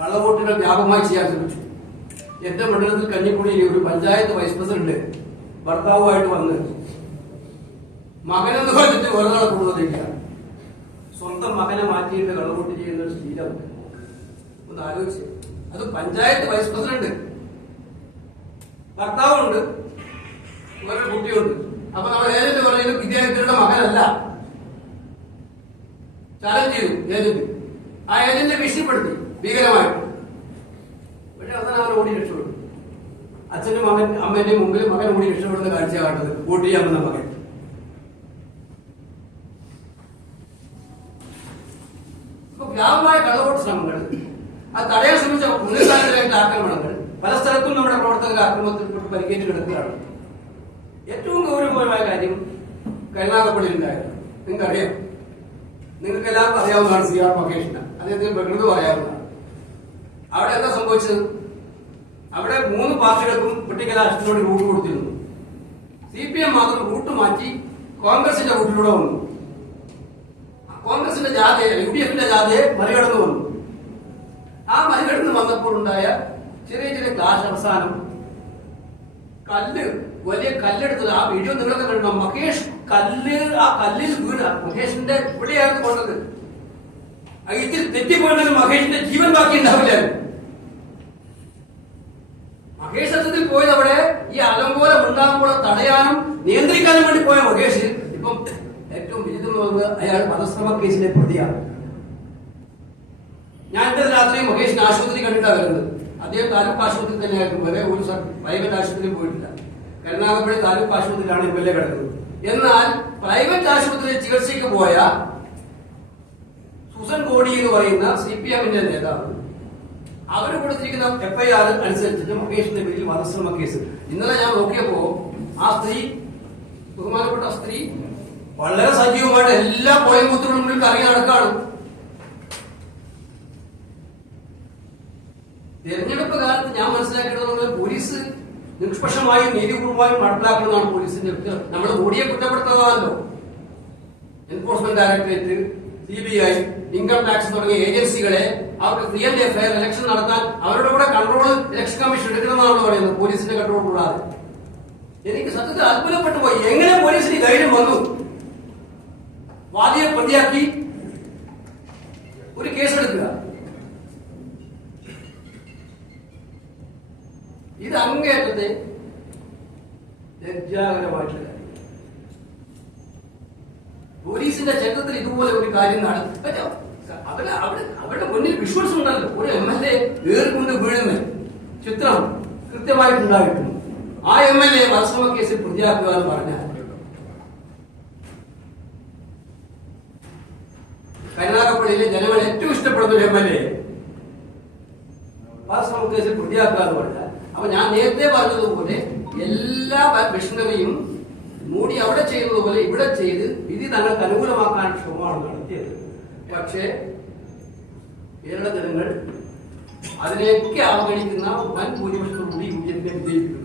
കള്ളവോട്ടുകൾ വ്യാപകമായി ചെയ്യാൻ ശ്രമിച്ചു. എന്റെ മണ്ഡലത്തിൽ കഞ്ഞിക്കുടിയിൽ ഒരു പഞ്ചായത്ത് വൈസ് പ്രസിഡന്റ് ഭർത്താവുമായിട്ട് വന്ന് മകനെന്ന് പറഞ്ഞിട്ട് വെറുതെ നടക്കുന്നതില്ല. സ്വന്തം മകനെ മാറ്റിയിട്ട് കള്ളവോട്ട് ചെയ്യുന്ന ഒരു ശീലം ഒന്ന് ആലോചിച്ച്. അത് പഞ്ചായത്ത് വൈസ് പ്രസിഡന്റ്, ഭർത്താവുണ്ട്, വേറെ കുട്ടിയുണ്ട്. അപ്പൊ നമ്മൾ ഏജന്റ് പറയുന്നത് വിദ്യാർത്ഥികളുടെ മകനല്ല. ചാലഞ്ച് ചെയ്തു ഏജന്റ്. ആ ഏജന്റിനെ ഭീഷണിപ്പെടുത്തി ഭീകരമായിട്ട്. പക്ഷെ അവസാനം അവൻ ഓടി രക്ഷപ്പെട്ടു. അച്ഛനും മകൻ അമ്മേന്റെയും മുമ്പിൽ മകൻ ഓടി രക്ഷപ്പെടുന്ന കാഴ്ചയാണ് കണ്ടത്. വോട്ട് ചെയ്യാമെന്ന മകൻ. ഇപ്പൊ വ്യാപകമായ കള്ളവോട്ട് ശ്രമങ്ങൾ, അത് തടയാൻ ശ്രമിച്ച മുൻകാലങ്ങളിലായിട്ട് ആക്രമണങ്ങൾ, പല സ്ഥലത്തും നമ്മുടെ പ്രവർത്തകർ ആക്രമണത്തിൽപ്പെട്ട് പരിക്കേറ്റ് കിടക്കുകയാണ്. ഏറ്റവും ഗൗരവമായ കാര്യം കരുനാഗപ്പള്ളിയിൽ ഉണ്ടായിരുന്നു. നിങ്ങൾക്കറിയാം, നിങ്ങൾക്ക് എല്ലാവർക്കും അറിയാവുന്നതാണ്. CR മഹേഷിന് അദ്ദേഹത്തിന് പ്രകൃതി അറിയാവുന്നതാണ്. അവിടെ എന്താ സംഭവിച്ചത്? അവിടെ 3 പാർട്ടികൾക്കും പൊളിറ്റിക്കൽ ആക്ഷനോട് റൂട്ട് കൊടുത്തിരുന്നു. CPM മാത്രം റൂട്ട് മാറ്റി കോൺഗ്രസിന്റെ റൂട്ടിലൂടെ വന്നു. കോൺഗ്രസിന്റെ ജാഥയെ, UDFന്റെ ജാഥയെ മറികടന്നു വന്നു. ആ മറികടന്ന് വന്നപ്പോഴുണ്ടായ ചെറിയ ചെറിയ ക്ലാഷ് അവസാനം വലിയ കല്ലെടുത്തത്. ആ വീഡിയോ നിങ്ങളൊക്കെ കണ്ടോ? മഹേഷ് ആ കല്ലിൽ വീണ് മഹേഷിന്റെ പുള്ളിയായിരുന്നു കൊണ്ടത്. ഇതിൽ തെറ്റിപ്പോയിട്ടുണ്ടെങ്കിൽ മഹേഷിന്റെ ജീവൻ ബാക്കി ഉണ്ടാവില്ലായിരുന്നു. മഹേഷ് സത്യത്തിൽ പോയത് അവിടെ ഈ അലങ്കോലം ഉണ്ടാകുമ്പോൾ തടയാനും നിയന്ത്രിക്കാനും വേണ്ടി പോയ മഹേഷ് ഇപ്പം ഏറ്റവും വിചിത്രം വന്നത് അയാൾ വധശ്രമ കേസിലെ പ്രതിയാണ്. ഞാൻ ഇന്നലെ രാത്രി മഹേഷിന് ആശുപത്രി കണ്ടിട്ടാണ് വരുന്നത്. അദ്ദേഹം താലൂക്ക് ആശുപത്രി തന്നെയായിരുന്നു. വേറെ ഒരു പ്രൈവറ്റ് ആശുപത്രിയിൽ പോയിട്ടില്ല. കരുനാഗപ്പള്ളി താലൂക്ക് ആശുപത്രിയിലാണ് MLA കിടക്കുന്നത്. എന്നാൽ പ്രൈവറ്റ് ആശുപത്രിയിൽ ചികിത്സയ്ക്ക് പോയ സുസൻ കോടി എന്ന് പറയുന്ന CPMന്റെ നേതാവ്, അവർ കൊടുത്തിരിക്കുന്ന FIR അനുസരിച്ചിട്ട് മഹേഷിന്റെ പേരിൽ വധശ്രമ കേസ്. ഇന്നലെ ഞാൻ നോക്കിയപ്പോ ആ സ്ത്രീ, ബഹുമാനപ്പെട്ട സ്ത്രീ, വളരെ സജീവമായിട്ട് എല്ലാ പോളിംഗ് ബൂത്തുകളും മുന്നിൽ കറങ്ങി നടക്കാണ്. തെരഞ്ഞെടുപ്പ് കാലത്ത് ഞാൻ മനസ്സിലാക്കിയിട്ടുള്ളത് പോലീസ് നിഷ്പക്ഷമായും നീതിപൂർവമായും നടപ്പിലാക്കണമെന്നാണ് പോലീസിന്റെ. നമ്മൾ കൂടിയെ കുറ്റപ്പെടുത്തുന്നതാണല്ലോ. Enforcement directorate, CBI, income tax തുടങ്ങിയ ഏജൻസികളെ അവർക്ക് ഫ്രീ ആൻഡ് ഫെയർ ഇലക്ഷൻ നടത്താൻ അവരുടെ കൂടെ കൺട്രോൾ ഇലക്ഷൻ കമ്മീഷൻ എടുക്കണമെന്നാണ് പറയുന്നത്, പോലീസിന്റെ കൺട്രോൾ കൂടാതെ. എനിക്ക് സത്യത്തിൽ അത്ഭുതപ്പെട്ടു പോയി. എങ്ങനെ പോലീസിന് ധൈര്യം വന്നു വാദിയെ പ്രതിയാക്കി ഒരു കേസെടുക്കുക? ഇത് അങ്ങേറ്റത്തെ ലജ്ജാകരമായിട്ടുള്ള കാര്യം. പോലീസിന്റെ ചരിത്രത്തിൽ ഇതുപോലെ ഒരു കാര്യം അവരുടെ മുന്നിൽ വിഷ്വൽസ് ഉണ്ടല്ലോ. ഒരു MLA ഏറിക്കൊണ്ട് വീഴുന്ന ചിത്രം കൃത്യമായിട്ടുണ്ടായിട്ടുണ്ട്. ആ MLA വധശ്രമ കേസിൽ പ്രതിയാക്കുക എന്ന് പറഞ്ഞാൽ കരുനാഗപ്പള്ളിയിലെ ജനങ്ങൾ ഏറ്റവും ഇഷ്ടപ്പെടുന്ന ഒരു MLA വധശ്രമ കേസിൽ പ്രതിയാക്കുക എന്ന് പറഞ്ഞാൽ, അപ്പൊ ഞാൻ നേരത്തെ പറഞ്ഞതുപോലെ എല്ലാ മിഷനറിയും മൂടി അവിടെ ചെയ്യുന്നതുപോലെ ഇവിടെ ചെയ്ത് വിധി തങ്ങൾക്ക് അനുകൂലമാക്കാൻ ശ്രമമാണ് നടത്തിയത്. പക്ഷേ കേരള ജനങ്ങൾ അതിനെയൊക്കെ അവഗണിക്കുന്ന വൻ ഭൂരിപക്ഷത്തോടുകൂടി UDF വിജയിക്കുന്നു.